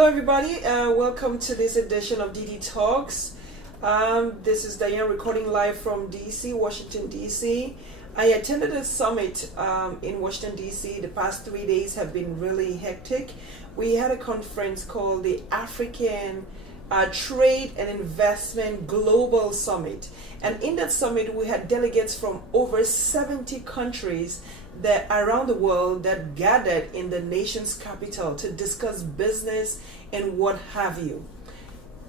Hello, everybody. Welcome to this edition of dDTalks. This is Diane recording live from DC, Washington, DC. I attended a summit in Washington, DC. The past 3 days have been really hectic. We had a conference called the African Trade and Investment Global Summit. And in that summit, we had delegates from over 70 countries that around the world that gathered in the nation's capital to discuss business and what have you.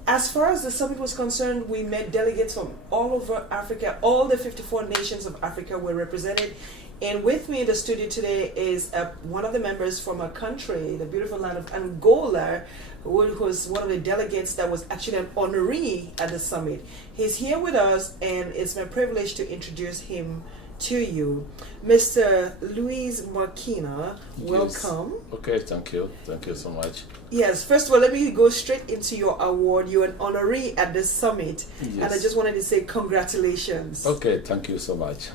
As far as the summit was concerned, we met delegates from all over Africa. All the 54 nations of Africa were represented. And with me in the studio today is one of the members from a country, the beautiful land of Angola, who was one of the delegates that was actually an honoree at the summit. He's here with us, and it's my privilege to introduce him to you. Mr. Luis Maquina, welcome. Yes. Okay, thank you. Thank you so much. Yes, first of all, let me go straight into your award. You're an honoree at this summit, Yes. and I just wanted to say congratulations. Okay, thank you so much.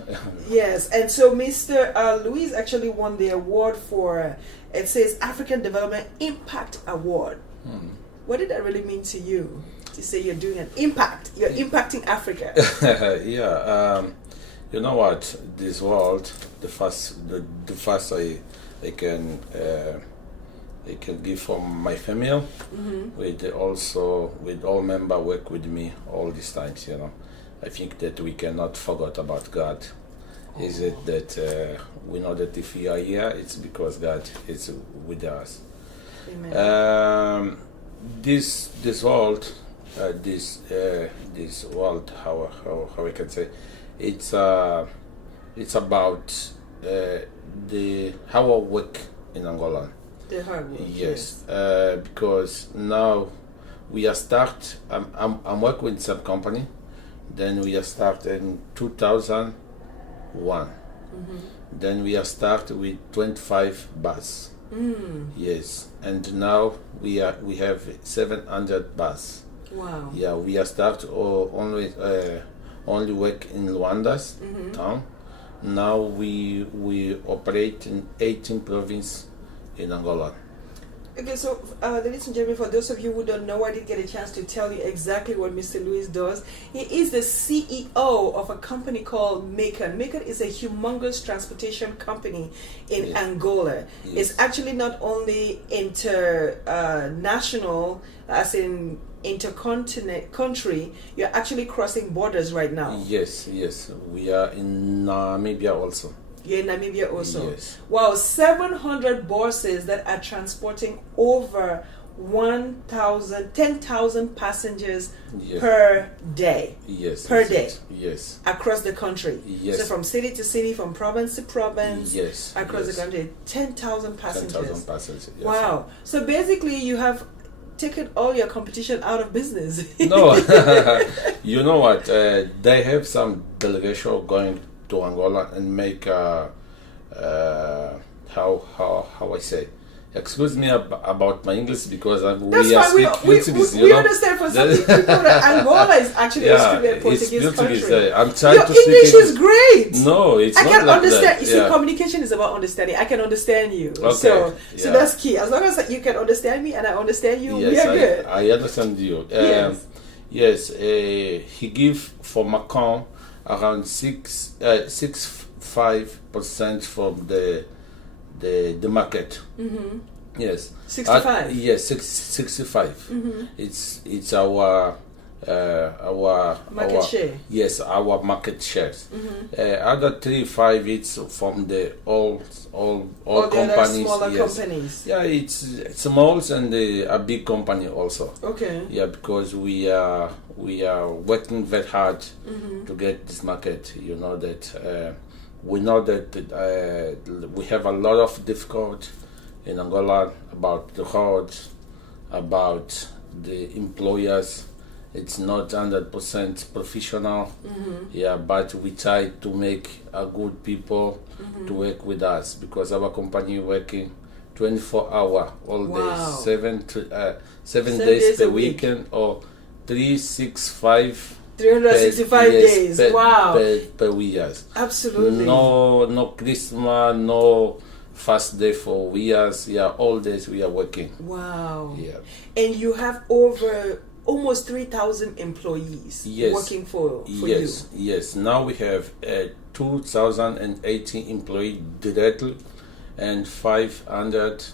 Yes, and so Mr. Luis actually won the award for, it says African Development Impact Award. What did that really mean to you? To say you're doing an impact, you're impacting Africa. Yeah, you know what? This world, the first I can give from my family, with all member work with me all these times. You know, I think that we cannot forget about God. Is it that we know that if we are here, it's because God is with us. Amen. This world, this world, how I can say, it's about the our work in Angola. The hard work. Yes, because now we are start. I'm working with some company. Then we are start in 2001. Then we are start with 25 bus. Yes, and now we have 700 bus. Wow. Yeah, we are start only work in Luanda's town. Now we operate in 18 provinces in Angola. Okay, so ladies and gentlemen, for those of you who don't know, I did get a chance to tell you exactly what Mr. Luis does. He is the CEO of a company called Macon. Macon is a humongous transportation company in Angola. Yes. It's actually not only international, as in intercontinent country, you're actually crossing borders right now. Yes, we are in Namibia also. You're in Namibia also. Yes. Wow, 700 buses that are transporting over 10,000 passengers per day. Yes. Per day. Yes. Across the country. Yes. So from city to city, from province to province. Yes. Across the country. 10,000 passengers. 10,000 passengers. Yes. Wow. So basically you have taken all your competition out of business. No. You know what? They have some delegation going to Angola and make how I say. Excuse me about my English because we are speaking Portuguese. We understand for some people that Angola is actually a Portuguese country. I'm trying Your to English speak is great. No, it's I not can like understand. that. You see, communication is about understanding. I can understand you. Okay. So that's key. As long as you can understand me and I understand you, we are good. I understand you. Yes. He give for Macon around 65% from the market. Yes. 65. Yes, 65. It's our market share. Yes, our market shares. Other 3-5 it's from the all companies. Smaller yes. companies. Yeah, it's smalls and a big company also. Okay. Yeah, because we are working very hard to get this market. You know that we know that we have a lot of difficulty in Angola about the roads, about the employers. It's not 100% professional. Yeah, but we try to make a good people to work with us because our company working 24 hours all day, 7 days per weekend or 365 365 days. Per, wow. Per year. Absolutely. No Christmas, no fast day for years. Yeah, all days we are working. Wow. Yeah. And you have over almost 3,000 employees working for yes, you. Yes, now we have 2,080 employees directly and 500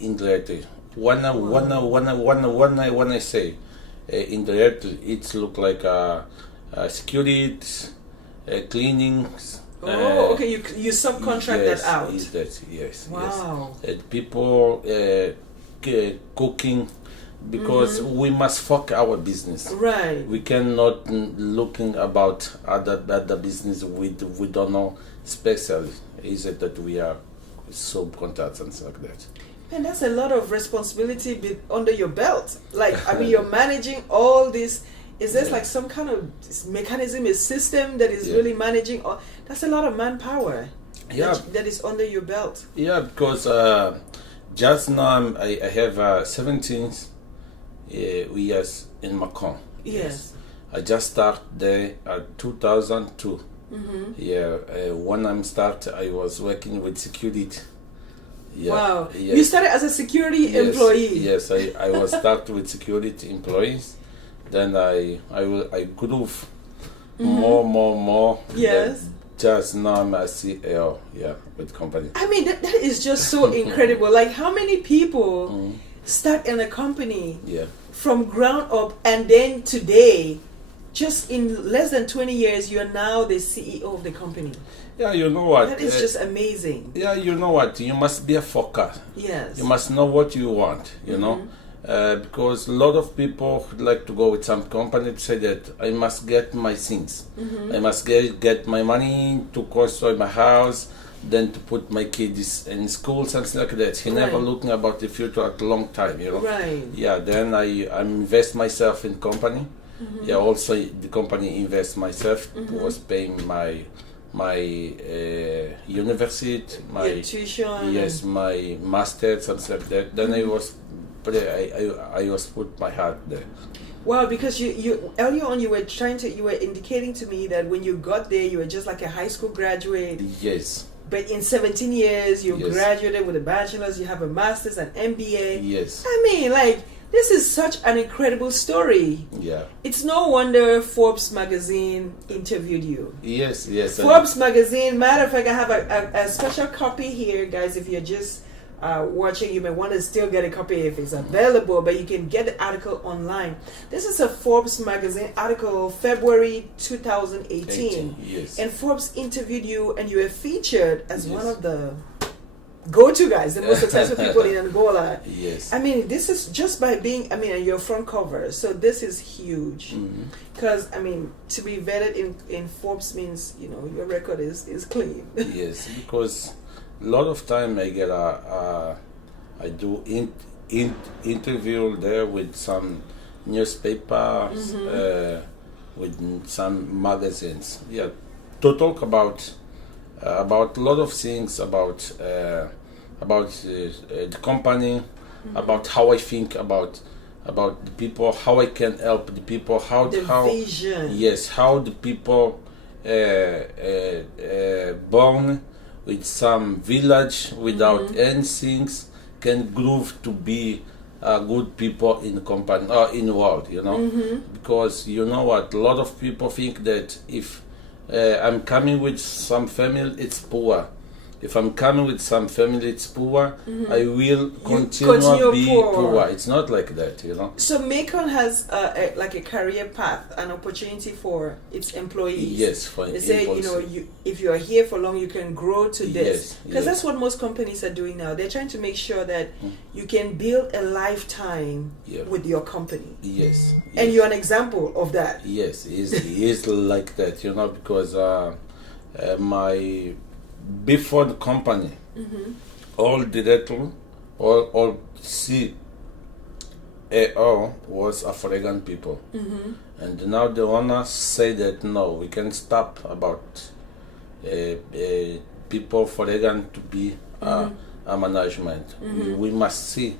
indirectly. When I say indirectly, it's look like security, cleaning. Okay, you subcontract that out. Yes. Wow. People cooking, because we must fuck our business. Right. We cannot looking about other business we don't know, especially is it that we are subcontractors and stuff like that. And that's a lot of responsibility under your belt. Like, I mean, you're managing all this. Is there like some kind of mechanism, a system that is really managing all? That's a lot of manpower. Yeah. That is under your belt. Yeah, because just now I have 17 years in Macon. Yes. I just started there at 2002. Yeah, when I started, I was working with security. Yeah. Wow. Yes. You started as a security employee. Yes, I was started with security employees. Then I grew more. Yes. Just now I'm a CEO, with company. I mean, that is just so incredible. Like, how many people start in a company from ground up, and then today, just in less than 20 years, you're now the CEO of the company? Yeah, you know what? That is just amazing. Yeah, you know what? You must be a focus. Yes. You must know what you want, you know? Because a lot of people like to go with some company to say that I must get my things. I must get my money to construct my house, then to put my kids in school, something like that. He never looking about the future at a long time, you know? Right. Yeah, then I invest myself in company. Yeah, also the company invest myself, was paying my university, my tuition. Yes, my master's and stuff like that. Then I was put my heart there. Wow, because you earlier on you were indicating to me that when you got there you were just like a high school graduate. Yes. But in 17 years you graduated with a bachelor's, you have a master's, an MBA. Yes. I mean, like, this is such an incredible story. Yeah. It's no wonder Forbes magazine interviewed you. Yes. Forbes magazine, matter of fact, I have a special copy here, guys. If you're just watching, you may want to still get a copy if it's available, but you can get the article online. This is a Forbes magazine article, February 2018. Yes. And Forbes interviewed you, and you were featured as one of the go-to guys, the most successful people in Angola. Yes. I mean, this is just by being, I mean, your front cover. So this is huge. Because, I mean, to be vetted in Forbes means, you know, your record is clean. Yes, because a lot of time I get I do interview there with some newspapers, with some magazines. Yeah, to talk about a lot of things about the company, about how I think about the people, how I can help the people, how vision. Yes, how the people born with some village without anything can grow to be good people in the company or in the world, you know, because you know what, a lot of people think that if I'm coming with some family, it's poor. If I'm coming with some family, it's poor. I will continue be poor. It's not like that, you know. So Macon has like a career path, an opportunity for its employees. Yes, for they say, you know, if you are here for long, you can grow to this. Because that's what most companies are doing now. They're trying to make sure that you can build a lifetime with your company. Yes. And you're an example of that. Yes, it is like that, you know, because before the company, all director, all CEO was African people, and now the owners say that no, we can stop about people African to be a management. We must see,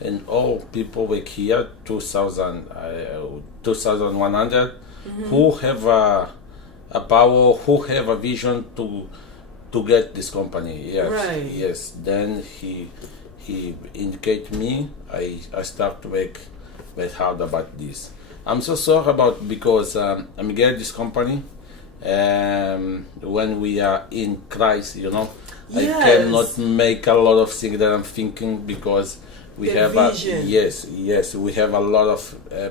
and all people work here 2100 who have a power, who have a vision to to get this company. Yes, Right. yes. Then he indicate me. I start to work very hard about this. I'm so sorry about because I'm get this company. When we are in crisis, I Yes. cannot make a lot of things that I'm thinking because we The have vision. yes, we have a lot of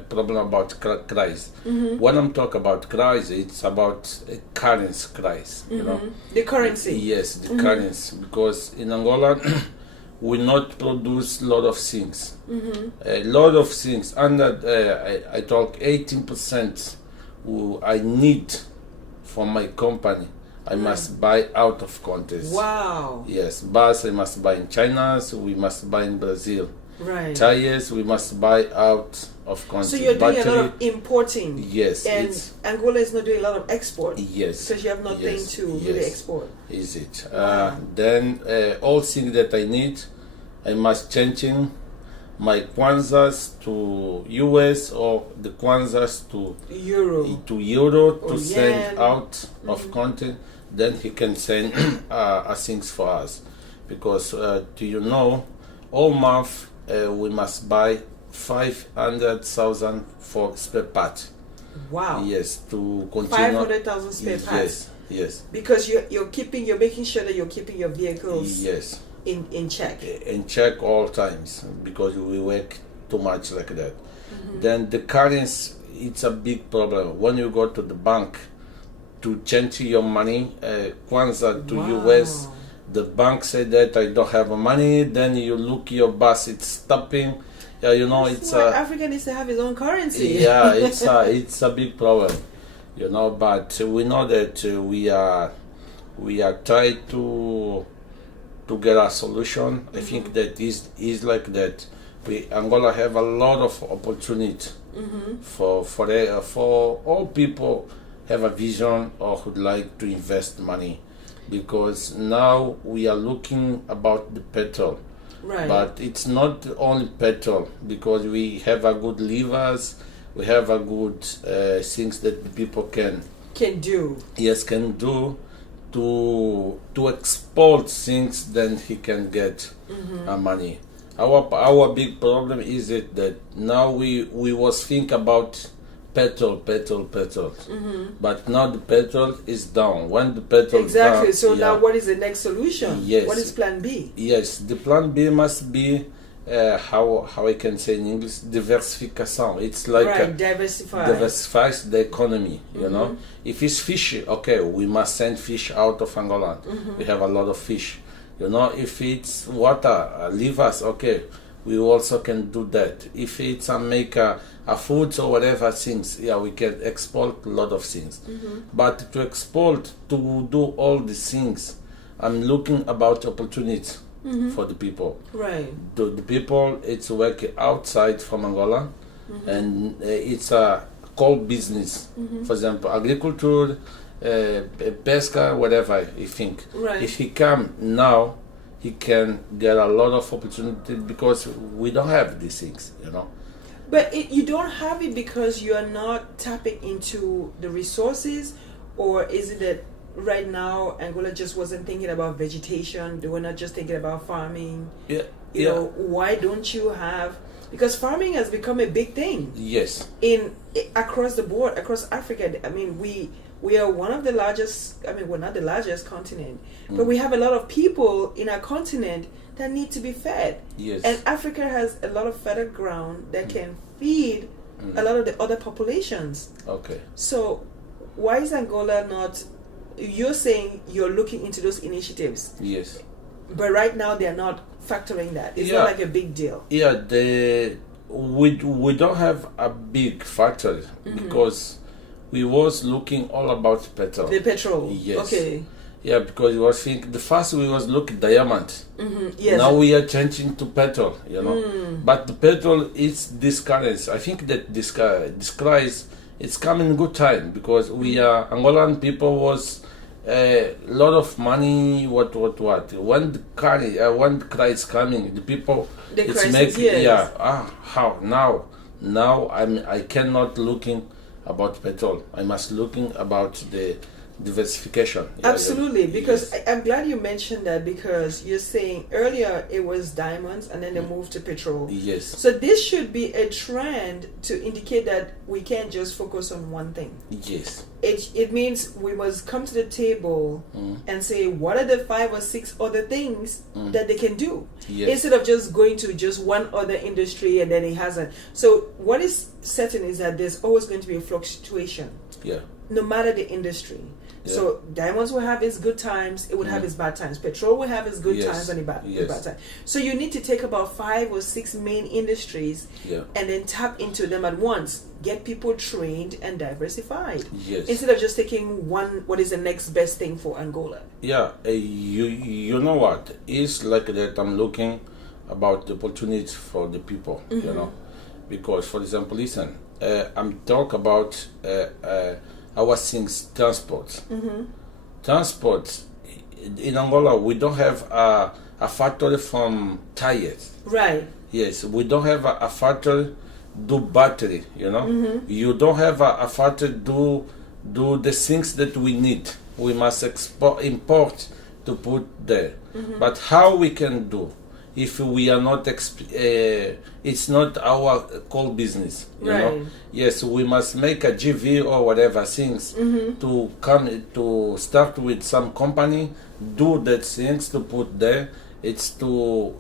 problem about crisis. When I'm talking about crisis, it's about a currency crisis. The currency. Yes, the currency, because in Angola we not produce a lot of things. A lot of things. Under I talk 18% I need for my company. I must buy out of countries. Wow. Yes, bus I must buy in China, so we must buy in Brazil. Right. Tires we must buy out of countries. So you're doing a lot Battery, of importing. yes, And it's Angola is not doing a lot of export. yes. Because you have nothing yes, to really yes. export. Is it? Wow. Then all things that I need, I must changing my kwanzas to US or the kwanzas to Euro. euro Or to yen. send out of country. Then he can send things for us, because all month we must buy 500,000 for spare part. Wow. Yes, to continue. 500,000 spare parts. Yes. Because you're making sure that you're keeping your vehicles Yes. in check. And check all times, because we work too much like that. Then the currency, it's a big problem. When you go to the bank to change your money, Kwanzaa to Wow. US, the bank said that I don't have money. Then you look your bus, it's stopping. Yeah, That's it's why Africa needs to have his own currency. yeah, it's a big problem, But we know that we are trying to get a solution. I think that is like that. Angola have a lot of opportunity for all people have a vision or would like to invest money, because now we are looking about the petrol. Right. But it's not only petrol, because we have a good levers, we have a good things that the people can do. can do to export things. Then he can get money. Our big problem is it that now we was think about petrol, but now the petrol is down. When the petrol Exactly. down, So now what is the next solution? Yes. What is plan B? Yes, the plan B must be how I can say in English, diversification. It's like Right, diversify. diversifies the economy. If it's fish, okay, we must send fish out of Angola. We have a lot of fish. If it's water, livers, okay, we also can do that. If it's make a food or whatever things, we can export a lot of things. But to export, to do all these things, I'm looking about opportunities for the people. Right. The people, it's working outside from Angola, and it's a cold business. For example, agriculture, pesca, whatever you think. Right. If he come now, he can get a lot of opportunity, because we don't have these things, But you don't have it because you are not tapping into the resources, or is it that right now Angola just wasn't thinking about vegetation? They were not just thinking about farming. Why don't you have? Because farming has become a big thing. Yes. Across the board, across Africa. I mean, we are one of the largest. I mean, we're not the largest continent, but we have a lot of people in our continent that need to be fed. Yes. And Africa has a lot of fertile ground that can feed a lot of the other populations. Okay. So why is Angola not? You're saying you're looking into those initiatives. Yes. But right now they're not factoring that. It's Yeah. not like a big deal. Yeah, we don't have a big factory, because we was looking all about petrol. The petrol. Yes. Okay. Yeah, because we was the first we was looking diamond. Yes. Now we are changing to petrol, But the petrol is this currency. I think that this crisis, it's coming good time, because we are Angolan people was a lot of money. What? When the crisis coming, the people The it's crisis, making yes. how now I cannot looking about petrol. I must looking about diversification. Absolutely, because yes. I'm glad you mentioned that, because you're saying earlier it was diamonds and then they moved to petrol. Yes. So this should be a trend to indicate that we can't just focus on one thing. Yes. It means we must come to the table and say, what are the 5 or 6 other things that they can do? Yes. Instead of just going to just one other industry and then it hasn't. So what is certain is that there's always going to be a fluctuation. Yeah. No matter the industry. Yeah. So diamonds will have its good times, it would have its bad times. Petrol will have its good Yes. times and its Yes. bad times. So you need to take about 5 or 6 main industries and then tap into them at once. Get people trained and diversified. Yes. Instead of just taking one, what is the next best thing for Angola? Yeah, you know what? It's like that I'm looking about the opportunities for the people, you know. Because, for example, listen, I'm talk about our things, transport. Transport, in Angola, we don't have a factory from tires. Right. Yes, we don't have a factory do battery, you know. You don't have a factory do the things that we need. We must import to put there. But how we can do if we are not it's not our core business, you know. Yes, we must make a GV or whatever things to come to start with some company, do that things to put there. It's to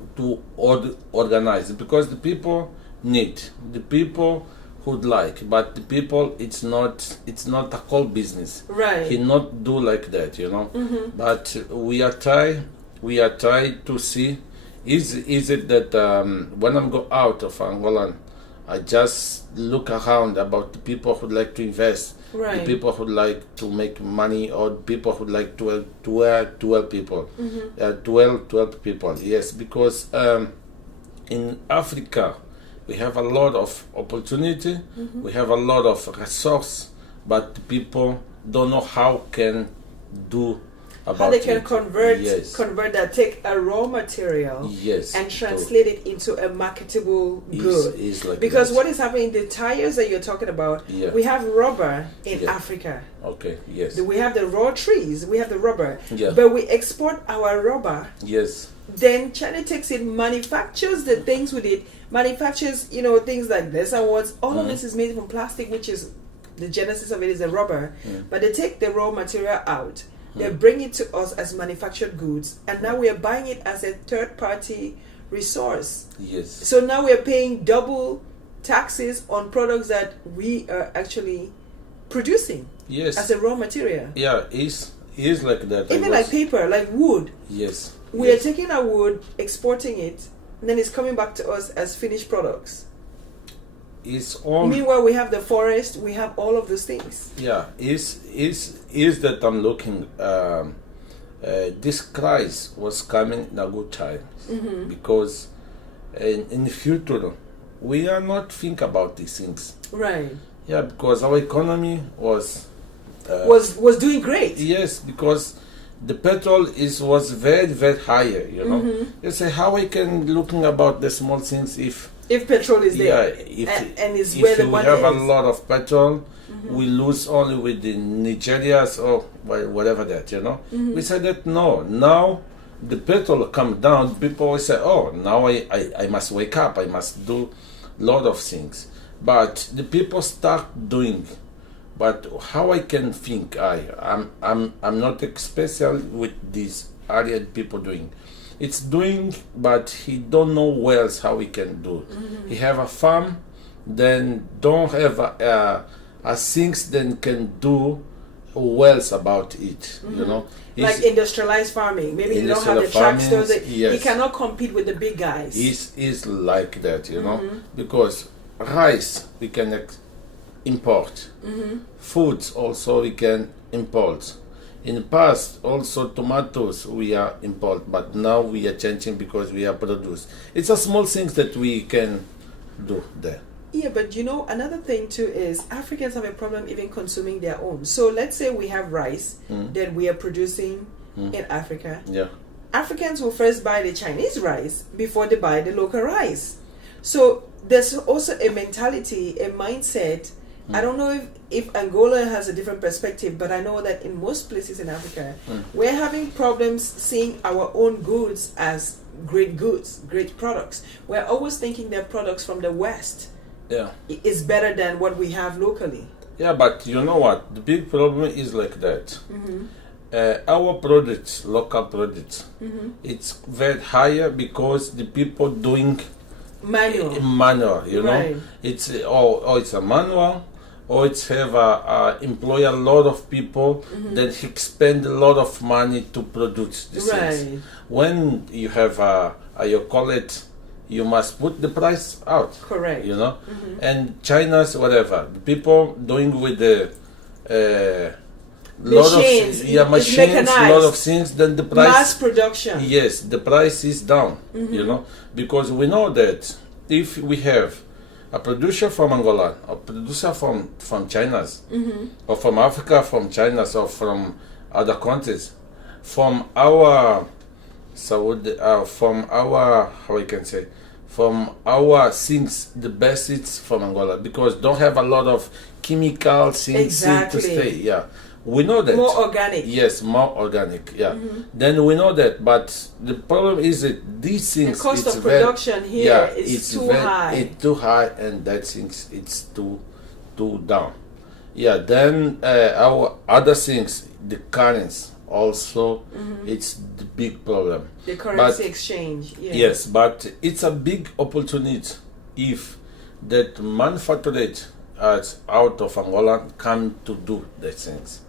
organize, because the people need, the people would like, but the people, it's not a core business. Right. He not do like that, you know. But we are try to see, is it that when I go out of Angola, I just look around about the people who like to invest, the people who like to make money, or people who like to help people, 12 people. Yes, because in Africa we have a lot of opportunity, we have a lot of resource, but people don't know how can do about how they can it. convert that, take a raw material and translate it into a marketable good. Like because that. What is happening, the tires that you're talking about, we have rubber in Africa. Okay, yes. We have the raw trees, we have the rubber, Yeah. but we export our rubber. Yes. Then China takes it, manufactures the things with it, manufactures, things like this and what. All of this is made from plastic, which is the genesis of it is the rubber. But they take the raw material out, they bring it to us as manufactured goods, and now we are buying it as a third-party resource. Yes. So now we are paying double taxes on products that we are actually producing. Yes. As a raw material. Yeah, it's like that. Even like paper, like wood. Yes. We are taking our wood, exporting it, and then it's coming back to us as finished products. It's all. Meanwhile, we have the forest, we have all of those things. Yeah, is that I'm looking. This crisis was coming in a good time, because in the future we are not think about these things. Right. Yeah, because our economy was doing great. Yes, because the petrol was very, very higher, you know. You say, how we can looking about the small things if petrol is there, and it's where the money is. We have a lot of petrol, we lose only with the Nigerians or whatever that, you know. We said that no, now the petrol come down, people always say, oh, now I must wake up, I must do a lot of things. But the people start doing. But how I can think, I'm not special with this area people doing. It's doing, but he don't know well else how he can do. He have a farm, then don't have a things then can do wells about it. You know, like industrialized farming. Maybe you don't have the tractors. He cannot compete with the big guys. Is like that, you know, because rice we can import. Foods also we can import. In the past also tomatoes we are import, but now we are changing because we are produce. It's a small things that we can do there. Yeah, but another thing too is Africans have a problem even consuming their own. So let's say we have rice that we are producing in Africa. Yeah. Africans will first buy the Chinese rice before they buy the local rice. So there's also a mentality, a mindset I don't know if Angola has a different perspective, but I know that in most places in Africa, we're having problems seeing our own goods as great goods, great products. We're always thinking that products from the West is better than what we have locally. Yeah, but you know what? The big problem is like that. Our products, local products, it's very higher because the people doing manual, you know. It's it's a manual, or it's have employ a lot of people that spend a lot of money to produce the things. When you have you call it, you must put the price out. Correct. You know, and China's whatever the people doing with the machines, machines, a lot of things. Then the price, mass production. Yes, the price is down. You know, because we know that if we have a producer from Angola, a producer from China's, or from Africa, from China's, or from other countries, from our from our how I can say, from our things, the best it's from Angola because don't have a lot of chemical things to stay. Yeah. We know that. More organic. Yes, more organic. Yeah. Then we know that, but the problem is that these things. The cost of production here is too high. It's too high, and that things it's too down. Yeah. Then our other things, the currency also, it's the big problem. The currency exchange. Yeah. Yes, but it's a big opportunity if that manufactured out of Angola come to do the things.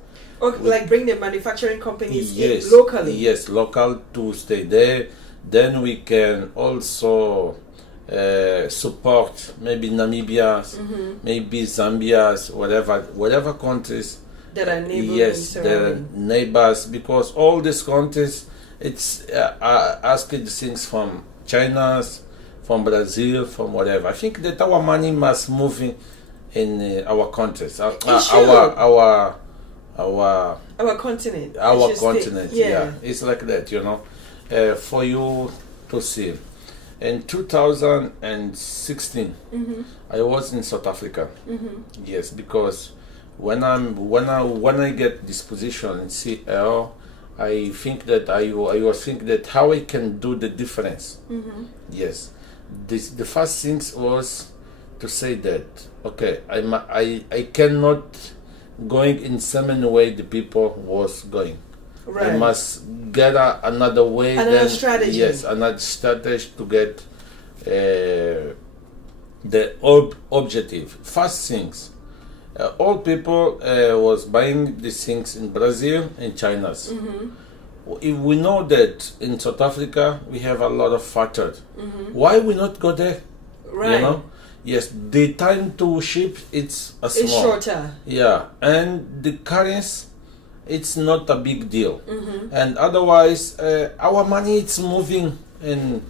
Okay, like bring the manufacturing companies in locally. Yes, local to stay there. Then we can also support maybe Namibia's, maybe Zambia's, whatever countries that are neighboring. Yes, the neighbors, because all these countries, it's asking things from China's, from Brazil, from whatever. I think that our money must move in our countries, our continent. Our continent, it's like that, you know. For you to see, in 2016, I was in South Africa. Yes, because when I get this position in CL, I think that I was thinking that how I can do the difference. Yes, the first things was to say that okay, I cannot going in same way the people was going. I must get another way. Another strategy. Yes, another strategy to get the objective. First things, all people was buying these things in Brazil and China's. If we know that in South Africa we have a lot of factories, why we not go there? Right. You know? Yes, the time to ship it's small. It's shorter. Yeah, and the currency it's not a big deal. And otherwise, our money it's moving in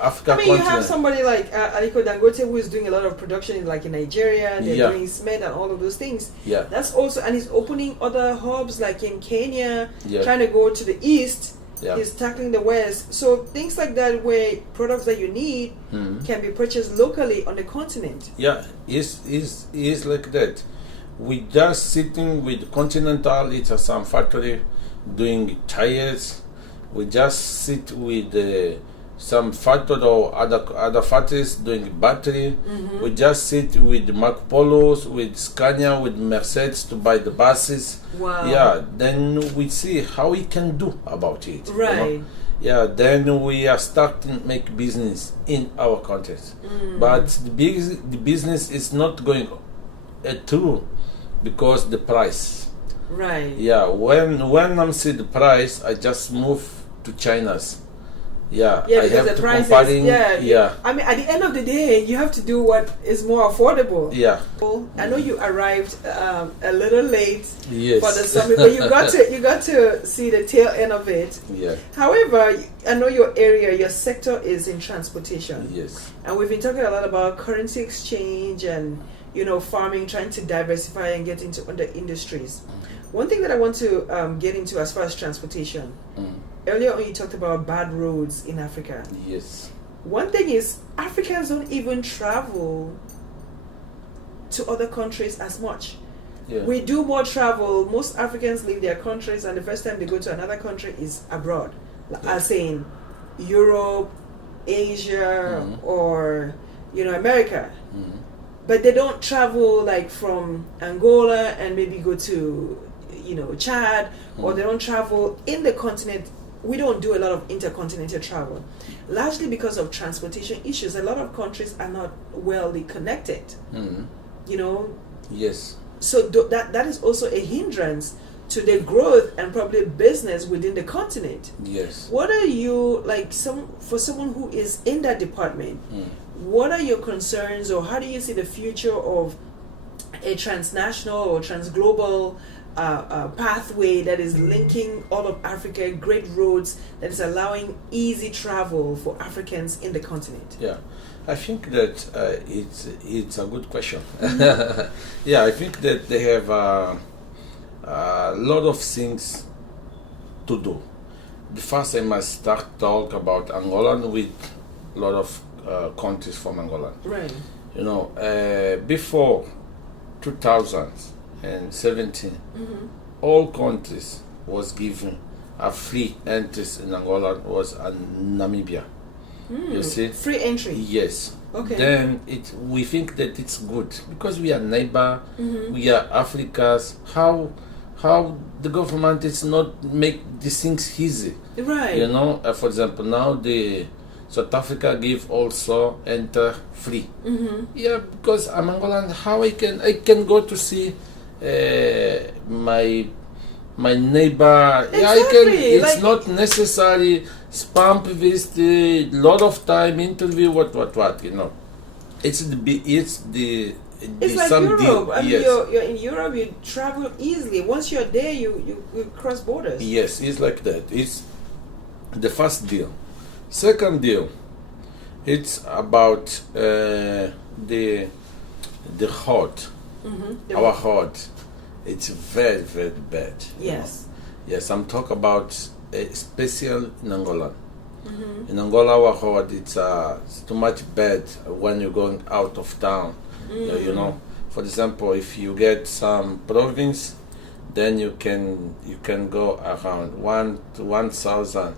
Africa. I mean, you have somebody like Aliko Dangote who is doing a lot of production in Nigeria. They're doing cement and all of those things. Yeah, that's also, and he's opening other hubs like in Kenya, trying to go to the east. Yeah. He's tackling the west. So things like that where products that you need can be purchased locally on the continent. Yeah, it's like that. We just sitting with Continental, it's some factory doing tires. We just sit with some factory or other factories doing battery. We just sit with Marco Polos, with Scania, with Mercedes to buy the buses. Wow. Yeah, then we see how we can do about it. Right. You know? Yeah, then we are starting to make business in our countries. But the business is not going through because the price. Right. Yeah, when I see the price, I just move to China's. Yeah, yeah, I because have the to prices, comparing. Yeah. I mean, at the end of the day, you have to do what is more affordable. Yeah. I know you arrived a little late for Yes. the summit, but you got to see the tail end of it. Yeah. However, I know your area, your sector is in transportation. Yes. And we've been talking a lot about currency exchange and farming, trying to diversify and get into other industries. One thing that I want to get into as far as transportation. Earlier on, you talked about bad roads in Africa. Yes. One thing is, Africans don't even travel to other countries as much. Yeah. We do more travel. Most Africans leave their countries, and the first time they go to another country is abroad. As saying Europe, Asia, or America. But they don't travel like from Angola and maybe go to Chad, or they don't travel in the continent. We don't do a lot of intercontinental travel, largely because of transportation issues. A lot of countries are not well connected. Yes. So that is also a hindrance to the growth and probably business within the continent. Yes. What are you for someone who is in that department? What are your concerns, or how do you see the future of a transnational or transglobal pathway that is linking all of Africa, great roads that is allowing easy travel for Africans in the continent? Yeah, I think that it's a good question. Yeah, I think that they have a lot of things to do. The first, I must start talk about Angola with a lot of countries from Angola. Right. Before 2017, all countries was given a free entry in Angola was Namibia. You see? Free entry. Yes. Okay. Then we think that it's good because we are neighbor, we are Africans. How the government is not make these things easy? Right. For example, now the South Africa give also enter free. Yeah, because I'm Angolan. How I can go to see my neighbor? Exactly. Yeah, I can. It's not necessary spam visit, lot of time interview. What? It's like Europe. deal. I mean, Yes. you're in Europe. You travel easily. Once you're there, you cross borders. Yes, it's like that. It's the first deal. Second deal, it's about the heart. Our heart. It's very, very bad. Yes. Yes, I'm talking about special in Angola. In Angola, our heart, it's too much bad when you're going out of town. For example, if you get some province, then you can go around 1,000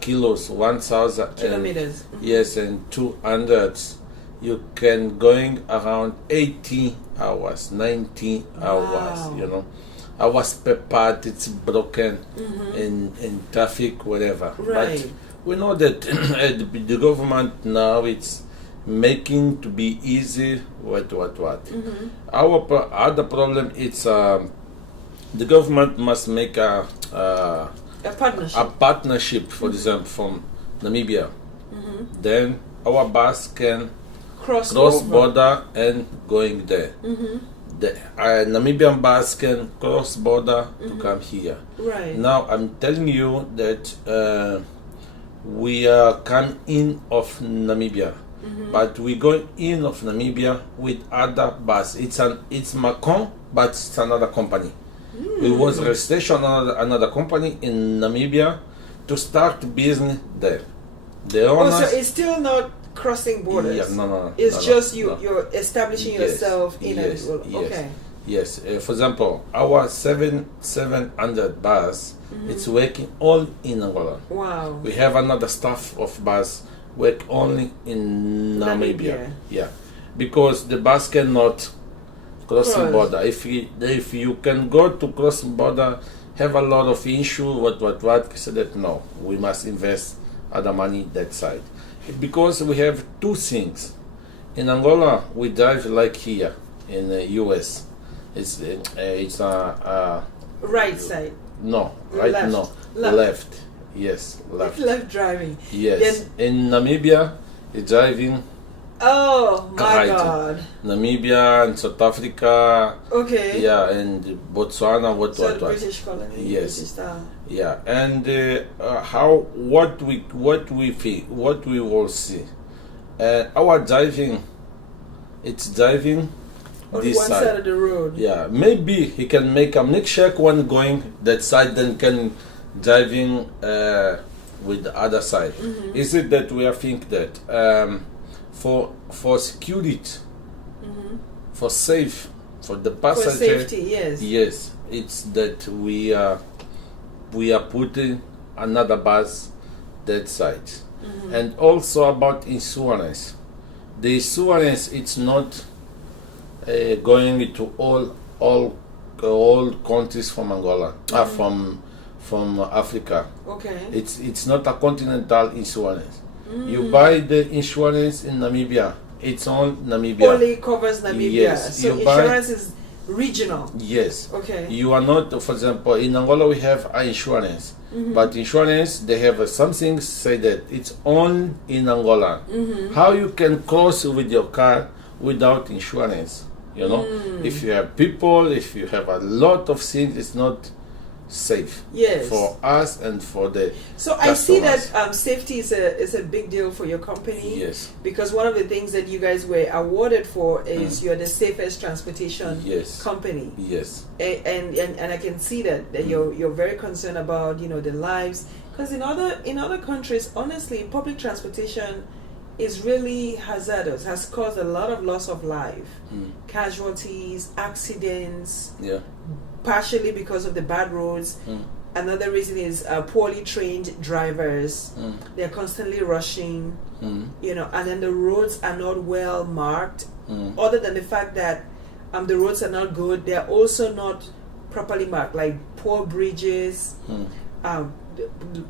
kilos, 1,000 kilometers. Yes, and 200. You can going around 18 hours, 19 hours. Hours per part, it's broken in traffic, whatever. Right. But we know that the government now it's making to be easy. What? Our other problem is the government must make a partnership, for example, from Namibia. Then our bus can cross border and going there. The Namibian bus can cross border to come here. Right. Now I'm telling you that we are come in of Namibia, but we go in of Namibia with other bus. It's Macon, but it's another company. We was registration another company in Namibia to start business there. The owners, so it's still not crossing borders. Yeah, no. It's just you're establishing yourself in okay. Yes. For example, our 700 bus, it's working all in Angola. Wow. We have another staff of bus work only in Namibia. Yeah, because the bus cannot crossing border. If you can go to crossing border, have a lot of issue. What? So that no, we must invest other money that side. Because we have two things. In Angola, we drive like here in the US. It's a right side. No, right? Left. No, left. Yes, left. Left driving. Yes. In Namibia, it's driving. Oh my right. God. Namibia and South Africa. Okay. Yeah, and Botswana. What? British colony. Yes. British style. Yeah, and what we will see. Our driving, it's driving on this one side of the road. Yeah, maybe he can make a milkshake when going that side, then can driving with the other side. Is it that we think that for security, for the For passenger. safety, yes. Yes, it's that we are putting another bus that side. And also about insurance. The insurance, it's not going to all countries from Angola, from Africa. Okay. It's not a continental insurance. You buy the insurance in Namibia. It's on Namibia. Only covers Namibia. Yes, So you buy- insurance is regional. Yes. Okay. You are not, for example, in Angola we have a insurance, but insurance they have something say that it's on in Angola. How you can cross with your car without insurance? You know, if you have people, if you have a lot of things, it's not safe. Yes. For us and for the So I see that customers. safety is a big deal for your company. Yes. Because one of the things that you guys were awarded for is you're the safest transportation Yes. company. Yes. And I can see that you're very concerned about the lives, because in other countries, honestly, public transportation is really hazardous, has caused a lot of loss of life, casualties, accidents, Yeah. partially because of the bad roads. Another reason is poorly trained drivers. They're constantly rushing, and then the roads are not well marked. Other than the fact that the roads are not good, they're also not properly marked, like poor bridges,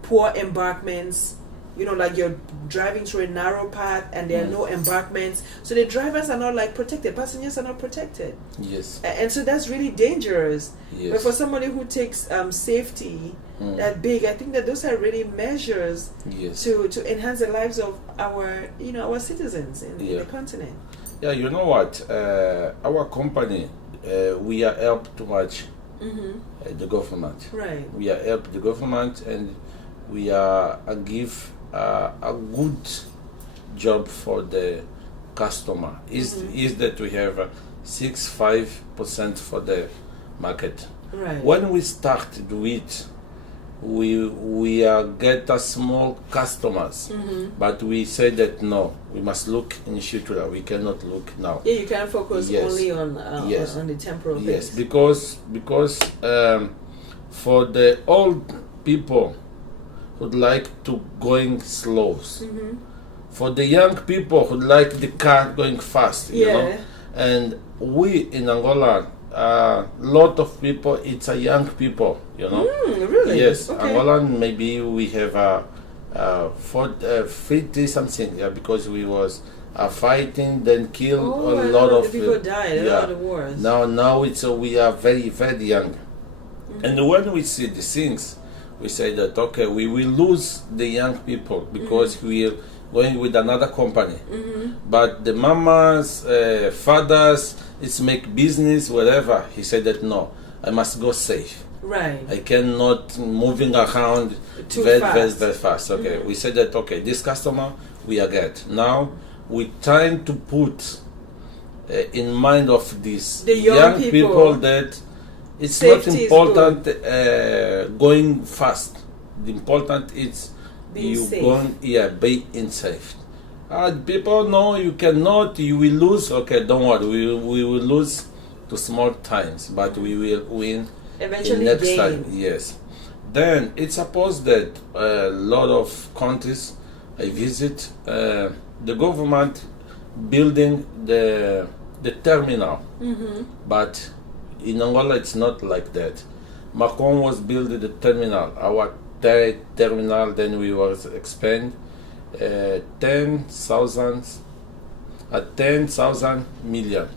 poor embankments. Like you're driving through a narrow path and there are no embankments, so the drivers are not protected, passengers are not protected. Yes. And so that's really dangerous. Yes. But for somebody who takes safety that big, I think that those are really measures Yes. to enhance the lives of our citizens in the continent. Yeah, you know what? Our company, we are helped too much the government. Right. We are help the government, and we are give a good job for the customer. Is that we have 6-5% for the market. Right. When we start to do it, we get a small customers, but we say that no, we must look in the future. We cannot look now. Yeah, you can focus Yes. only on Yes. on the temporal Yes, things. because for the old people who'd like to going slow, for the young people who like the car going fast, you know. And we in Angola, lot of people, it's a young people, you know. Really? Yes, Okay. Angola maybe we have 50 something, because we was fighting, then killed a lot of people died. A lot of wars. Now it's we are very very young, and when we see the things, we say that okay, we will lose the young people because we are going with another company. But the mamas, fathers, it's make business whatever. He said that no, I must go safe. Right. I cannot moving around Too very fast. very fast. Okay, we said that okay, this customer we are get now. We trying to put in mind of this The young people that it's safety not is important going fast. The important is Being you safe. going being safe. People know you cannot, you will lose. Okay, don't worry, we will lose to small times, but we will win Eventually next gain. time. Yes. Then it's supposed that a lot of countries I visit, the government building the terminal, but in Angola it's not like that. Macon was building the terminal, our terminal. Then we was expand 10,000 million.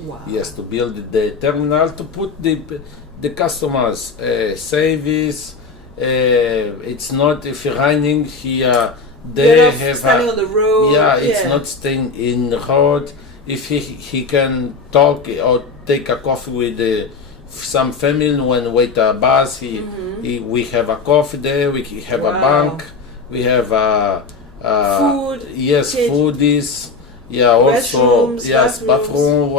Wow. Yes, to build the terminal, to put the customers service. It's not if you're running here. They They're not have standing on the road. yeah, it's not staying in the road. If he can talk or take a coffee with some family when wait a bus, we have a coffee there. We have a Wow. bank. We have Food, Yes, change- food is. Yeah, also Restrooms, yes, bathrooms. bathroom.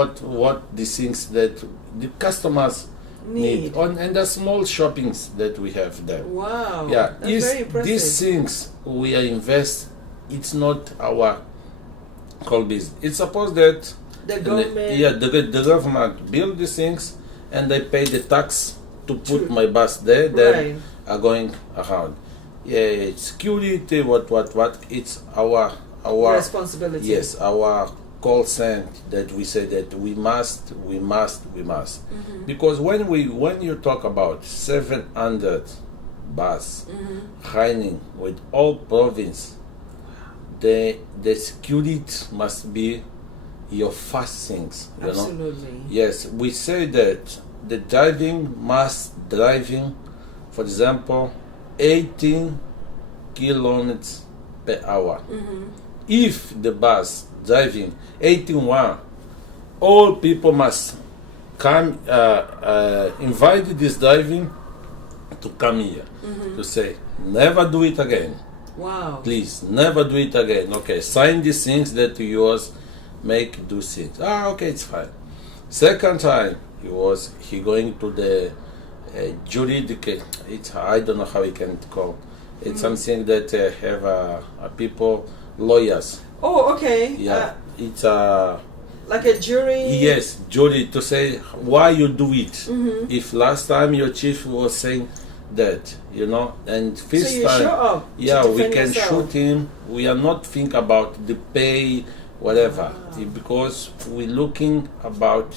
What the things that the customers need. And the small shoppings that we have there. Wow. Yeah, That's very impressive. these things we are invest. It's not our call business. It's supposed that The government. The government build these things, and they pay the tax to put my bus there. Then are going around. Yeah, security. What? It's our responsibility. Yes, our call center that we say that we must. Mm-hmm. Because when you talk about 700 bus running with all province, the security must be your first things. You Absolutely. know? Yes, we say that the driving, for example, 18 kilometers per hour. Mm-hmm. If the bus driving 81, all people must come, invite this driving to come here to say, never do it again. Wow. Please, never do it again. Okay, sign these things that yours make do things. Okay, it's fine. Second time, he going to the juridical, I don't know how we can call. It's something that have people, lawyers. Oh, okay. Yeah, it's like a jury. Yes, jury to say why you do it. If last time your chief was saying that, and first so you time, show up. yeah, we can yourself. shoot him. We are not think about the pay, whatever, because we're looking about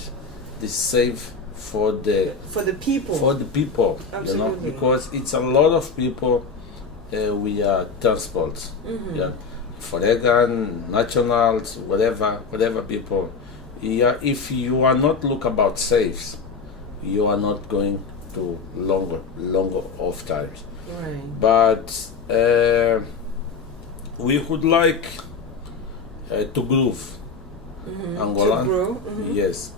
the safe for the people. Absolutely. Because it's a lot of people we are transport. Yeah, foreign, nationals, whatever people. Yeah, if you are not look about safes, you are not going to longer off times. Right. But we would like to groove Angola. To grow. Yes,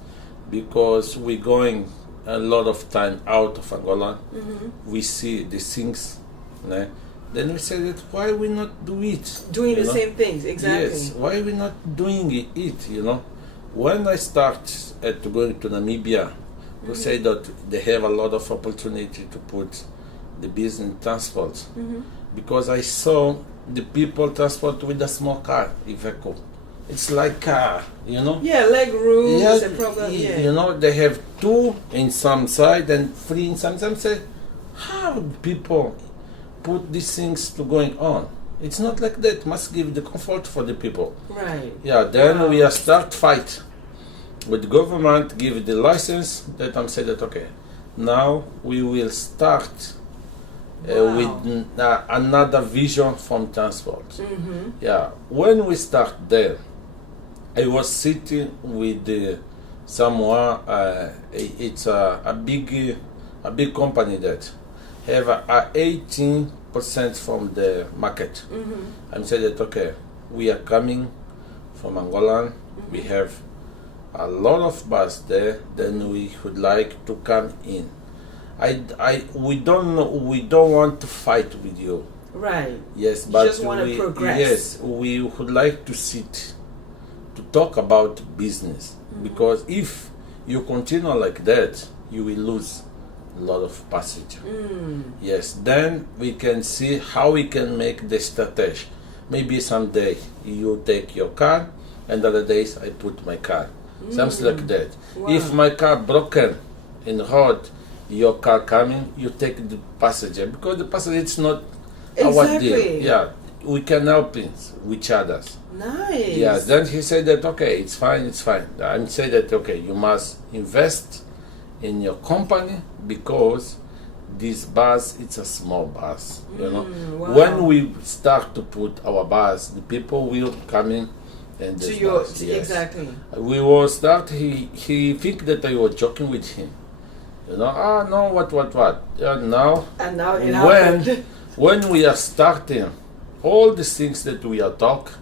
because we're going a lot of time out of Angola. We see the things. Then we say that why we not do it? Doing the same things, exactly. Yes, why we not doing it? When I start to going to Namibia, to say that they have a lot of opportunity to put the business transport, because I saw the people transport with a small car, vehicle. It's like car, Yeah, leg room is a problem. Yeah. They have 2 in some side and 3 in some. Some say, how people put these things to going on? It's not like that. Must give the comfort for the people. Right. Yeah. Then we start fight with government. Give the license. That I'm say that okay. Now we will start with another vision from transport. Yeah. When we start there, I was sitting with someone. It's a big company that have 18% from the market. I'm saying that okay, we are coming from Angola. We have a lot of bus there. Then we would like to come in. We don't want to fight with you. Right. Yes, you but just want to progress. Yes, we would like to sit to talk about business, because if you continue like that, you will lose a lot of passage. Yes, then we can see how we can make the strategy. Maybe someday you take your car, and other days I put my car. Something like that. Wow. If my car broken in the road, your car coming, you take the passenger, because the passenger it's not our deal. Yeah, we can help each other. Nice. Yeah, then he said that okay, it's fine. I'm saying that okay, you must invest in your company, because this bus it's a small bus. Wow. When we start to put our bus, the people will come in and to your bus. Yes. Exactly. We will start. He think that I was joking with him. No, what? Now. And now it happened. When we are starting, all the things that we are talking,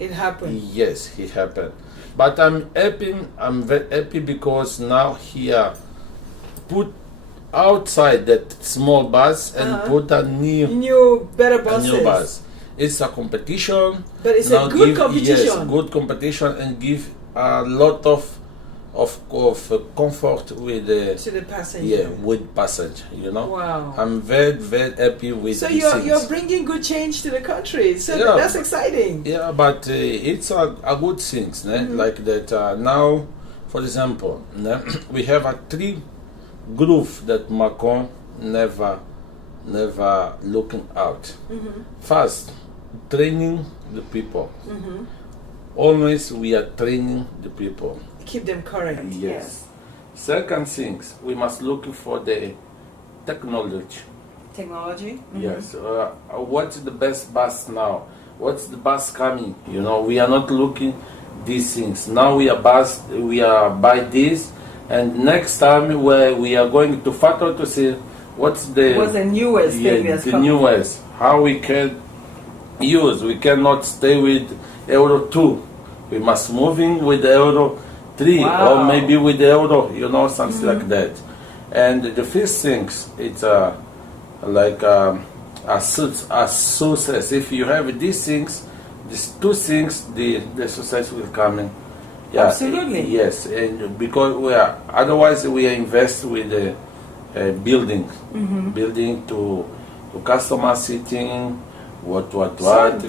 it happened. Yes, it happened. But I'm happy. I'm very happy because now here put outside that small bus and put a better buses. A new bus. It's a competition. But it's now a good competition. Yes, good competition, and give a lot of of comfort with to the passenger. Yeah, with passage. You know. Wow. I'm very very happy with. So these you're things. bringing good change to the country. So Yeah. that's exciting. Yeah, but it's a good thing, like that. Now, for example, we have a 3 group that Macon never looking out. First, training the people. Always we are training the people. Keep them current. Yes. Second things, we must look for the technology. Technology. Yes. What's the best bus now? What's the bus coming? You know, we are not looking these things. Now we are buy this, and next time where we are going to factory to see what's the newest thing that's the coming. newest. How we can use. We cannot stay with Euro 2. We must moving with Euro 3 or maybe with Euro, you know, something like that. And the first things, it's like a success. If you have these things, these 2 things, the success will come in. Yeah, absolutely. Yes, and because otherwise we invest with the building to customer sitting. What? So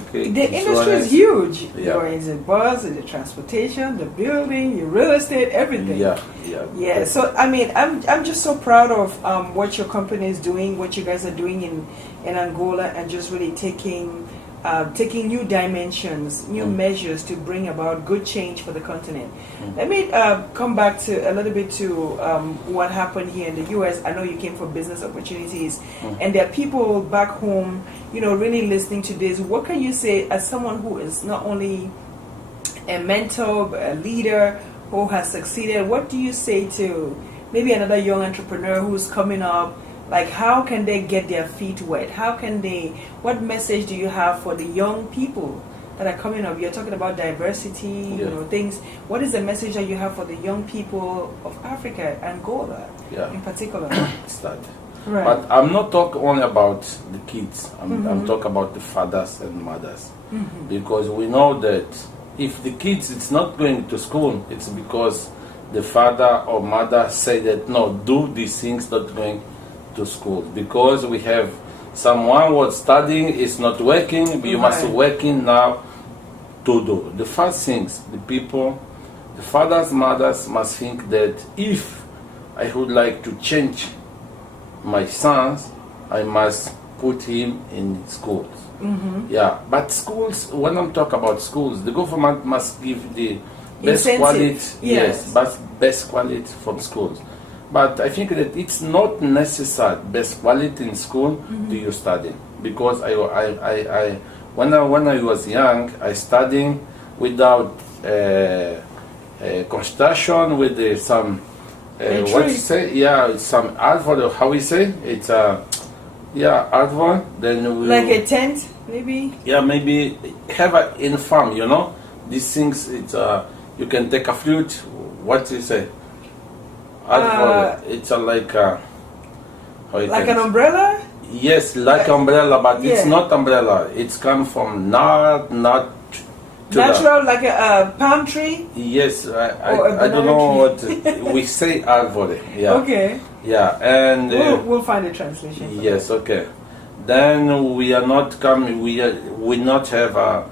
the industry is huge. Yeah. You're in the bus, in the transportation, the building, your real estate, everything. Yeah. So I mean, I'm just so proud of what your company is doing, what you guys are doing in Angola, and just really taking new dimensions, new measures to bring about good change for the continent. Let me come back to a little bit to what happened here in the U.S. I know you came for business opportunities, and there are people back home, you know, really listening to this. What can you say as someone who is not only a mentor, but a leader who has succeeded? What do you say to maybe another young entrepreneur who's coming up? Like, how can they get their feet wet? What message do you have for the young people that are coming up? You're talking about diversity, you know, things. What is the message that you have for the young people of Africa, Angola, in particular? Right. But I'm not talking only about the kids. I'm talking about the fathers and mothers. Because we know that if the kids it's not going to school, it's because the father or mother say that, no, do these things, not going to school, because we have someone was studying is not working. You must working now to do the first things. The people, the fathers, mothers must think that if I would like to change my sons, I must put him in schools. Yeah, but schools. When I'm talking about schools, the government must give the best quality. Yes, but best quality from schools. But I think that it's not necessary best quality in school do you study, because I when I was young I studying without construction with some what you say some artwork, how we say it's artwork, then we like a tent maybe maybe have a in farm, you know, these things. It's you can take a flute, what you say. It's like an umbrella. Yes, like umbrella, but it's not umbrella. It's come from not natural, like a palm tree. Yes, I don't know what we say. Arbore. Yeah. Okay. Yeah, and we'll find a translation. Yes. Okay. Then we are not coming. We not have a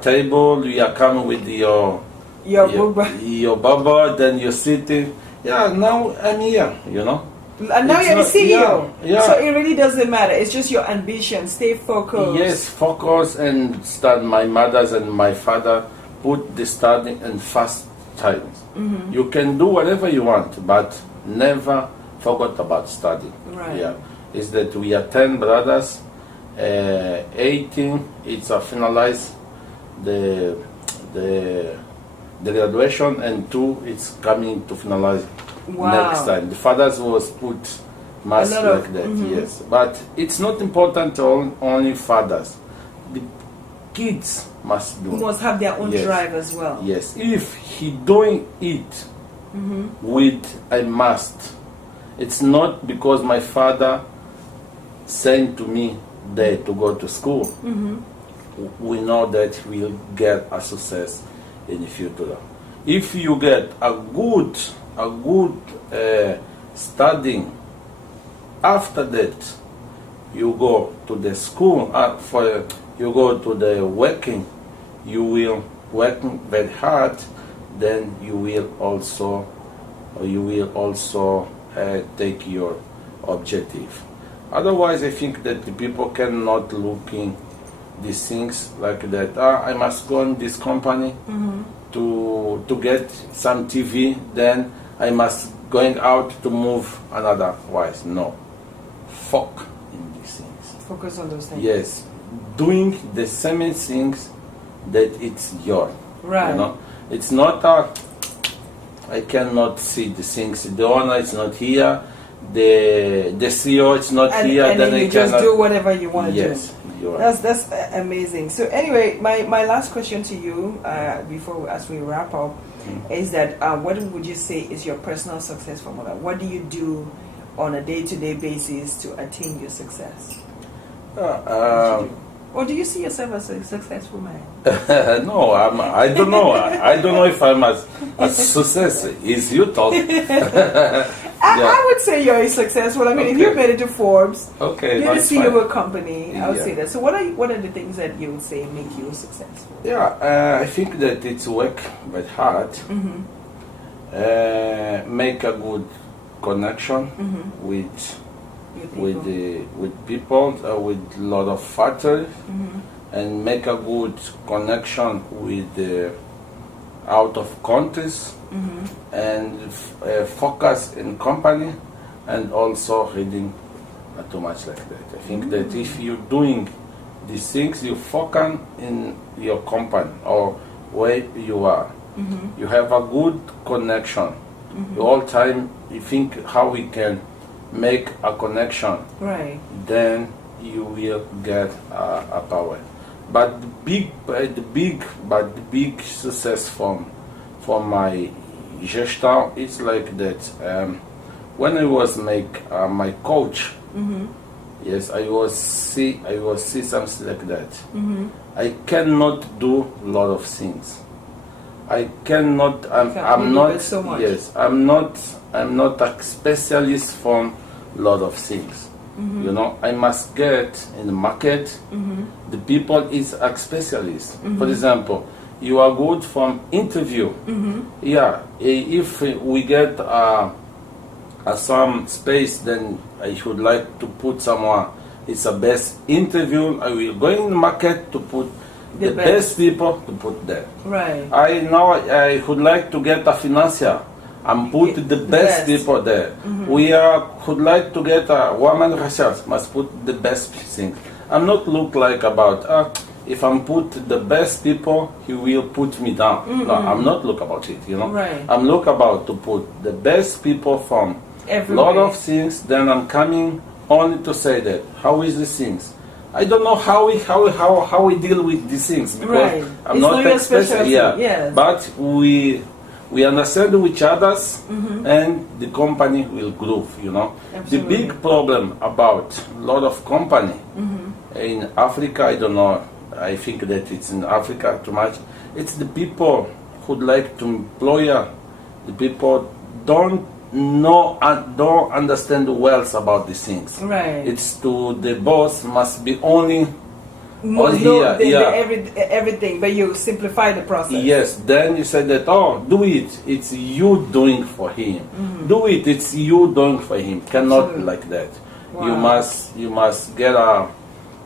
table. We are coming with your baba. Then you're sitting. Yeah, now I'm here, you know. And now you're the CEO. So it really doesn't matter. It's just your ambition. Stay focused. Yes, focus and start. My mothers and my father put the study in fast times. You can do whatever you want, but never forget about study. Right. Yeah, is that we are 10 brothers, 18. It's a finalize the graduation, and 2 it's coming to finalize next time. The fathers was put mass like that, yes. But it's not important only fathers. The kids must do. Must have their own drive as well. Yes. If he doing it with a must, it's not because my father sent to me there to go to school. We know that we'll get a success in the future. if you get a good studying, after that you go to the school, you go to the working, you will work very hard, then you will also take your objective. Otherwise, I think that the people cannot look in these things like that. I must go in this company to get some TV, then I must going out to move another wise. No. Fuck in these things. Focus on those things. Yes. Doing the same things that it's your. Right. You know? It's not I cannot see the things. The owner is not here. The CEO is not here. And then you just do whatever you want to do. Yes. Right. That's amazing. So anyway, my last question to you as we wrap up is that what would you say is your personal success formula? What do you do on a day-to-day basis to attain your success? Or do you see yourself as a successful man? No, I don't know. I don't know if I'm a success. Is you talk? I would say you're successful. I mean, if you made it to Forbes, okay, you're the CEO of a company. I would Yeah. say that. So what are the things that you would say make you successful? Yeah, I think that it's work very hard. Make a good connection with people, with a lot of factors, and make a good connection with the out of countries, and focus in company, and also reading not too much like that. I think that if you're doing these things, you focus in your company or where you are. You have a good connection. The whole time you think how we can make a connection, right? Then you will get a power. But the big success from my gesture is like that. When I was my coach, yes, I was see something like that. I cannot do a lot of things. I cannot. I'm not. So much. Yes, I'm not a specialist from a lot of things. You know, I must get in the market. The people is a specialist. For example, you are good from interview. Yeah, if we get some space, then I should like to put someone. It's a best interview. I will go in the market to put the best people to put there. Right. I would like to get a financier and put the best people there. We would like to get a woman research, must put the best things. I'm not look like about if I'm put the best people, he will put me down. No, I'm not look about it, you know. Right. I'm look about to put the best people from a lot of things. Then I'm coming only to say that how is the things. I don't know how we deal with these things because I'm not expert. Yeah, but we understand each other's and the company will grow. You know, Absolutely. The big problem about a lot of company in Africa, I don't know. I think that it's in Africa too much. It's the people who'd like to employ. The people don't know and don't understand well about these things. Right. It's to the boss must be only everything, but you simplify the process. Yes, then you said that, do it. It's you doing for him. Do it. It's you doing for him. Cannot Absolutely. like that. Wow. You must get a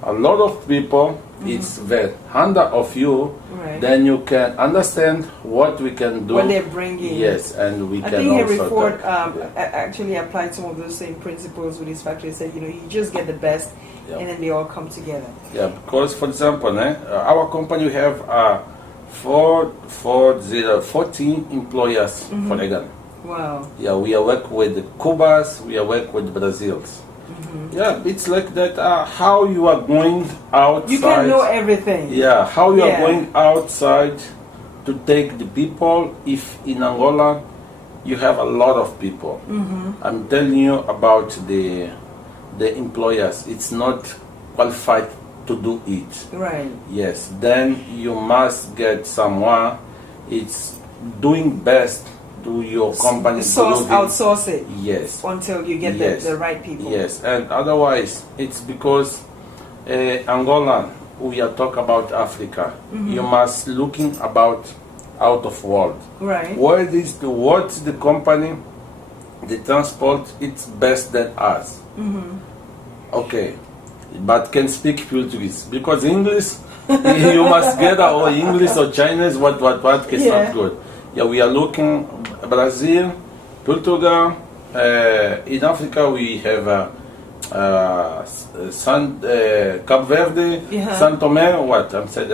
lot of people. It's the under of you. Right. Then you can understand what we can do. What they're bringing. Yes, and we I can think also Henry Ford talk. actually applied some of those same principles with his factory. He said, you just get the best, and then they all come together. Yeah, because for example, our company we have 14 employers for Ghana. Wow. Yeah, we are work with the Cubas, we are work with Brazils. Yeah, it's like that. How you are going outside. You can know everything. Yeah, how you are going outside to take the people. If in Angola you have a lot of people, I'm telling you about the employers. It's not qualified to do it. Right. Yes. Then you must get someone. It's doing best to your company. Outsource it. Yes. Until you get the right people. Yes, and otherwise it's because Angola, we are talking about Africa. You must looking about out of world. Right. What's the company, the transport, it's best than us. Okay, but can speak Portuguese because English you must get or English or Chinese what is not good. Yeah, we are looking Brazil, Portugal. In Africa we have Cape Verde, São Tomé. What I'm saying?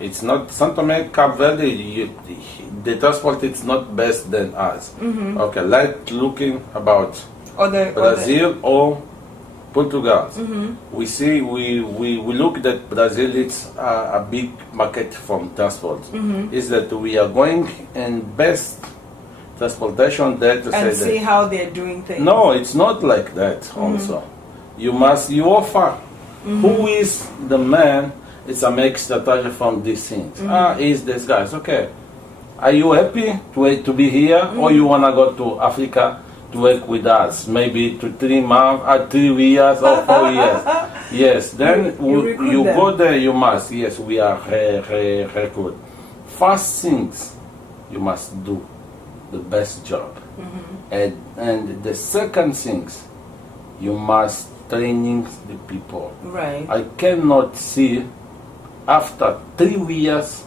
It's not São Tomé, Cape Verde. The transport is not best than us. Okay, like looking about Brazil or Portugal. We see we look that Brazil is a big market from transport. Is that we are going in best transportation there to and see how they're doing things. No, it's not like that. Also, you offer who is the man. It's a make strategy from these things. Is this guys okay? Are you happy to be here, or you wanna go to Africa to work with us, maybe to 3 months, 3 years or 4 years? Yes, then you go there. You must. Yes, we are good. First things, you must do the best job, and the second things, you must training the people. Right. I cannot see after 3 years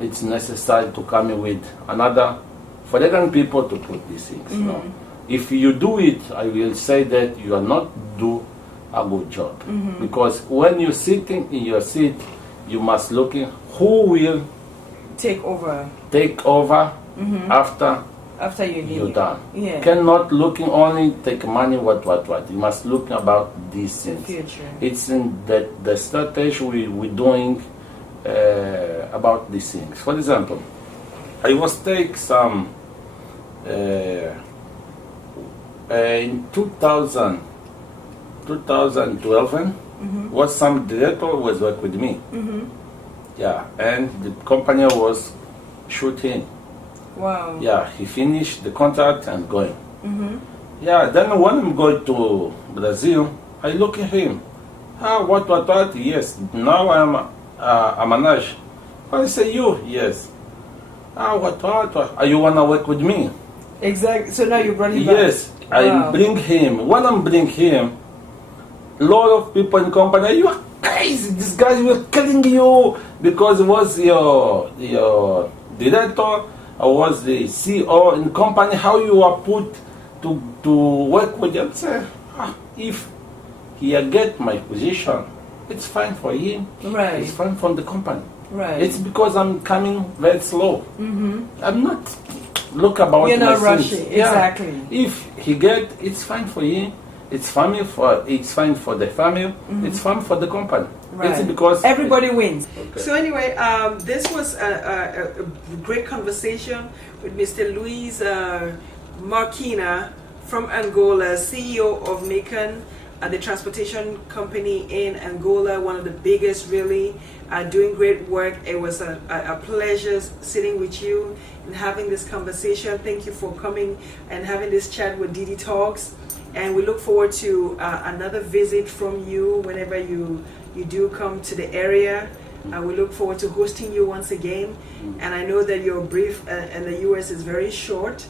it's necessary to come with another for the young people to put these things. No. If you do it, I will say that you are not do a good job. Because when you're sitting in your seat, you must look in who will take over after you're done. Yeah. Cannot looking only take money, what. You must look about these things. Future. It's in the strategy we're doing about these things. For example, I was take some in 2012 was some director was work with me. Yeah, and the company was shooting. Wow. Yeah, he finished the contract and going. Yeah, then when I'm going to Brazil, I look at him. What? Yes, now I'm a manage. I say, you? Yes. What? You wanna work with me? Exactly. So now you brought him back? Yes, I bring him. When I bring him, a lot of people in company, you are crazy. This guy will killing you because it was your director. I was the CEO in company. How you are put to work with him? Say, if he get my position, it's fine for him. Right. It's fine from the company. Right. It's because I'm coming very slow. I'm not look about. You're not my rushing. things. Yeah. Exactly. If he get, it's fine for him. It's fine for the family. It's fine for the company. Right. It's because everybody wins. Okay. So anyway, this was a great conversation with Mr. Luis Maquina from Angola, CEO of Macon, the transportation company in Angola, one of the biggest, really, doing great work. It was a pleasure sitting with you and having this conversation. Thank you for coming and having this chat with dDTalks. And we look forward to another visit from you whenever you do come to the area. We look forward to hosting you once again. And I know that your brief in the U.S. is very short.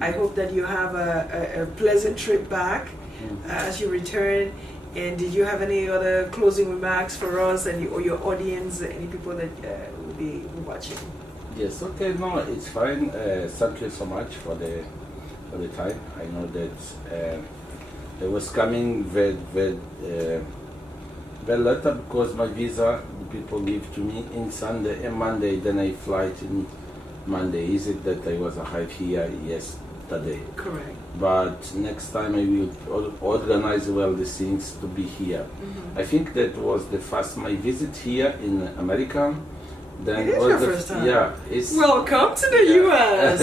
I hope that you have a pleasant trip back as you return. And did you have any other closing remarks for us and or your audience, any people that will be watching? Yes, okay, no, it's fine. Thank you so much for the time. I know that I was coming very later because my visa, the people give to me in Sunday and Monday, then I fly in Monday. Is it that I was arrived here yesterday? Correct. But next time I will organize well the things to be here. I think that was the first my visit here in America. Then it is your first time. Yeah, it's welcome to the U.S.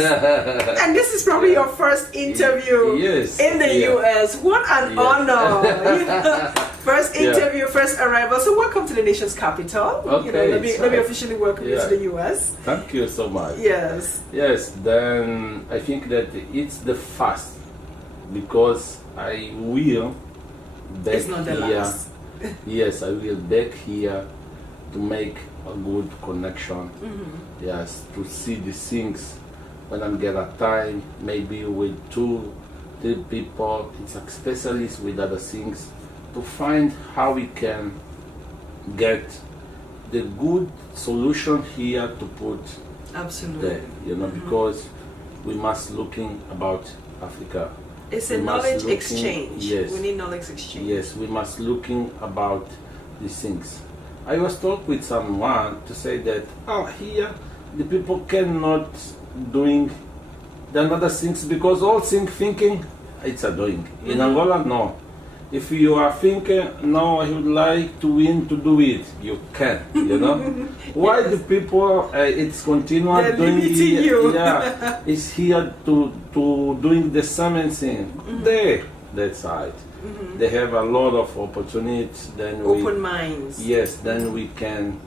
And this is probably your first interview in the U.S. What an honor! First interview, first arrival. So welcome to the nation's capital. Okay, let me officially welcome you to the U.S. Thank you so much. Yes. Yes. Then I think that it's the first because I will back it's not the here. Last. Yes, I will back here to make a good connection. Yes, to see the things when I get a time, maybe with 2-3 people, it's a specialist with other things, to find how we can get the good solution here to put absolutely there, because we must looking about Africa. It's a knowledge exchange. Yes, we need knowledge exchange. Yes, we must looking about these things. I was talking with someone to say that here the people cannot doing the other things because all things thinking it's a doing. In Angola, no. If you are thinking, no, I would like to win to do it, you can, Why the people, it's continuous doing it, it's here to doing the same thing. That side. They have a lot of opportunities. Then open minds. Yes, then we can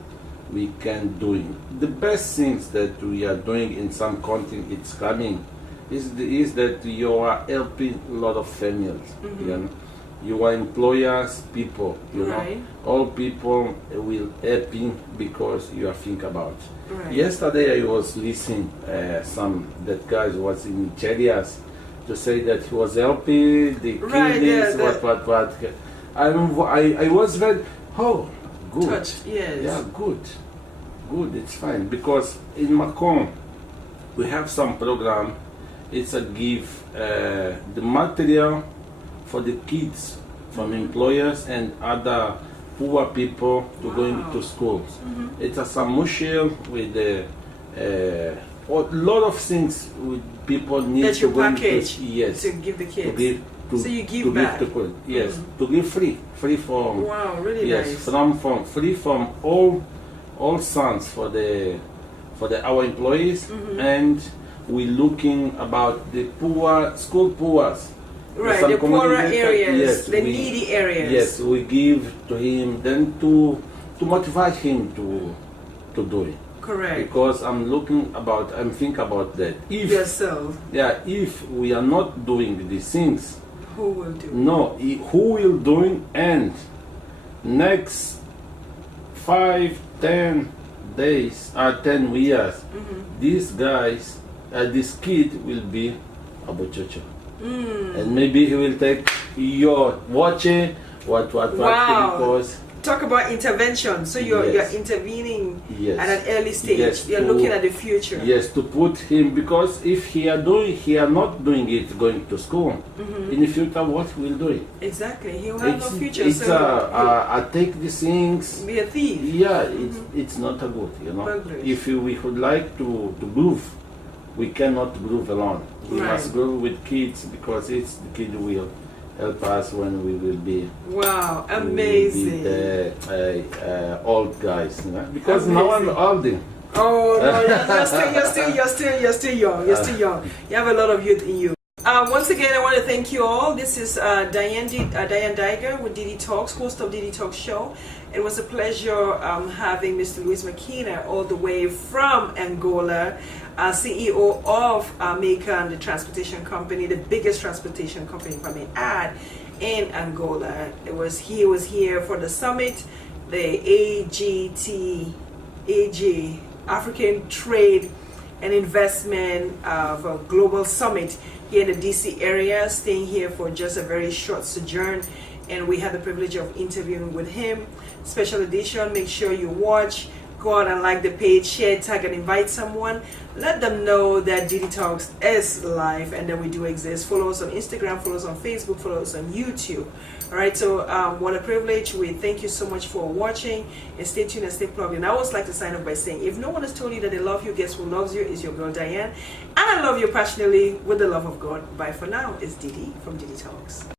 do it. The best things that we are doing in some country, it's coming, is that you are helping a lot of families. You are employers, people, all people will helping because you are think about. Yesterday I was listening that guy was in Nigeria to say that he was helping the kidneys, what. I was very good. Touched, yes. Yeah, good. It's fine because in Macon we have some program. It's a give the material for the kids from employers and other poor people to going to schools. It's a samushel with a lot of things with people need that you to package to give the kids. So you give back. To give free from. Wow, really nice. From free from all sons for our employees, and we looking about the school poors. Right, the poorer areas, the needy areas. Yes, we give to him then to motivate him to do it. Correct. Because I'm thinking about that. If yourself. Yeah, if we are not doing these things, who will do? No, who will do it? And next 5-10 days or 10 years, these guys, this kid will be a bochocho. And maybe he will take your watching what because talk about intervention. So you're intervening at an early stage. Yes, you're looking at the future. Yes, to put him, because if he are not doing it, going to school, in the future what he will do it? Exactly, he will have no future. It's I take these things. Be a thief. Yeah, it's not a good, If we would like to groove, we cannot groove alone. We must groove with kids because it's the kid will help us when we will be. Wow, amazing. The old guys, because no one old. Oh no, you're still young. You're still young. You have a lot of youth in you. Once again, I want to thank you all. This is Diane Daiga with dDTalks, host of dDTalks show. It was a pleasure having Mr. Luis Maquina all the way from Angola, CEO of Macon, the transportation company, the biggest transportation company, if I may add, in Angola. He was here for the summit, the AG, African Trade and Investment of a Global Summit here in the DC area, staying here for just a very short sojourn, and we had the privilege of interviewing with him. Special edition. Make sure you watch, go out and like the page, share, tag, and invite someone. Let them know that dDTalks is live and that we do exist. Follow us on Instagram, follow us on Facebook, follow us on YouTube. All right, so what a privilege. We thank you so much for watching, and stay tuned and stay plugged in. I always like to sign off by saying, if no one has told you that they love you, guess who loves you? Is your girl Diane, and I love you passionately with the love of God. Bye for now. It's Didi from dDTalks.